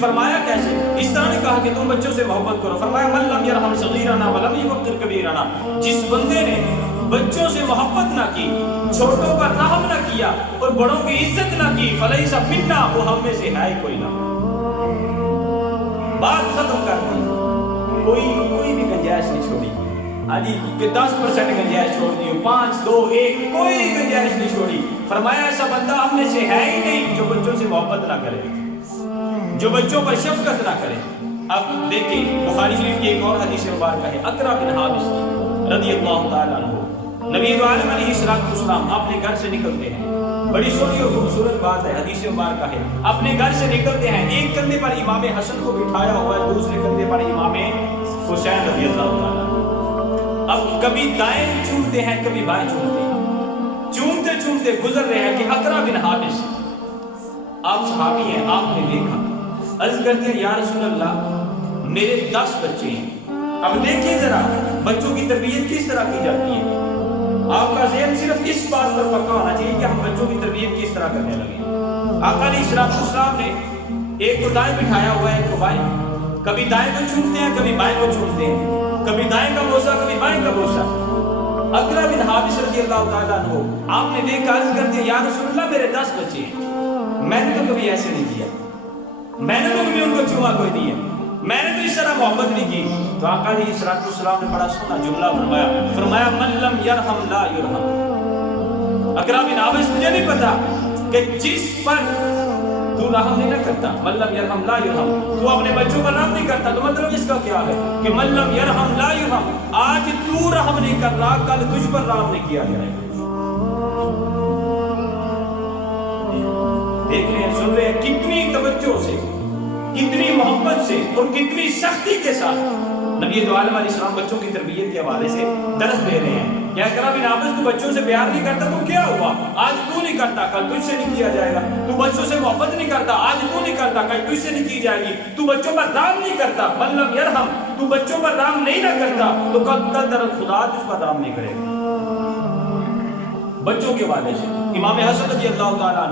فرمایا کیسے؟ اس طرح نے کہا کہ تم بچوں سے محبت کرو. فرمایا من لم یرحم صغیرنا ولم یوقر کبیرنا، جس بندے نے بچوں سے محبت نہ کی، چھوٹوں پر رحم نہ کیا اور بڑوں کی عزت نہ کی، فلیس منا، وہ ہم میں سے ہے ہی کوئی نہ. بات ختم کر دی. کوئی بھی گنجائش نہیں چھوڑی. آجی کہ 10% گنجائش چھوڑ دی، 5 2 1 کوئی گنجائش نہیں چھوڑی. فرمایا ایسا بندہ ہم میں سے ہے ہی نہیں جو بچوں سے محبت نہ کرے، جو بچوں پر شفقت نہ کرے. اب دیکھیں بخاری شریف کی ایک اور حدیث مبارکہ ہے اقرا بن حابس کی رضی اللہ تعالیٰ عنہ. نبی عالم علیہ السلام اپنے گھر سے نکلتے ہیں، بڑی سونی اور خوبصورت بات ہے، حدیث مبارکہ ہے. اپنے گھر سے نکلتے ہیں، ایک کندھے پر امام حسن کو بٹھایا ہوا ہے، دوسرے کندھے پر امام حسین رضی اللہ تعالیٰ. اب کبھی دائیں چومتے ہیں کبھی بائیں چومتے ہیں، چومتے چومتے گزر رہے ہیں کہ اقرا بن حابس، آپ صحابی ہیں، آپ نے دیکھا. عرض کرتے ہیں یا رسول اللہ میرے 10 بچے ہیں. اب دیکھیں ذرا بچوں کی تربیت کس طرح کی جاتی ہے. آپ کا ذہن صرف اس بات پر پکا ہونا چاہیے کہ ہم بچوں کی تربیت کس طرح کرنے لگے. آقا علیہ السلام نے ایک کو دائیں بٹھایا ہوا ہے ایک کو بائیں، کبھی دائیں کو چومتے ہیں کبھی بائیں کو چومتے ہیں، کبھی دائیں کا بوسہ کبھی بائیں کا بوسہ. اقرا بن حابس رضی اللہ تعالیٰ عنہ آپ نے دیکھا، عرض کرتے ہیں یا رسول اللہ میرے 10 بچے ہیں، میں نے تو کبھی ایسے نہیں کیا، میں نے تو کبھی ان کو چوما کوئی نہیں ہے، میں نے تو اس طرح محبت نہیں کی. تو آقا علیہ السلام نے بڑا سونا جملہ فرمایا من لم یرحم لا یرحم. اقرا بن حابس مجھے نہیں پتا کہ جس پر تو رحم نہیں نہ کرتا، من لم یرحم لا یرحم، تو اپنے بچوں پر رحم نہیں کرتا، تو مطلب اس کا کیا ہے کہ من لم یرحم لا یرحم، آج تو رحم نہیں کر رہا کل تجھ پر رحم نہیں کیا جائے گا. دیکھ رہے ہیں سن رہے ہیں کتنی توجہ سے، کتنی محبت سے اور کتنی سختی کے ساتھ نبی عالم علیہ السلام بچوں کی تربیت کے حوالے سے درس دے رہے ہیں. کیا اقرا بن حابس تو بچوں سے پیار نہیں کرتا تو کیا ہوا، آج تو نہیں کرتا کل تجھ سے نہیں کیا جائے گا. تو بچوں سے محبت نہیں کرتا، آج تو نہیں کرتا کل تجھ سے نہیں کی جائے گی. تو بچوں پر رحم نہیں کرتا، من لم یرحم، تو بچوں پر رحم نہیں نہ کرتا تو کل در خدا تجھ پر رحم نہیں کرے گا. بچوں کے حوالے سے امام حسن رضی اللہ تعالیٰ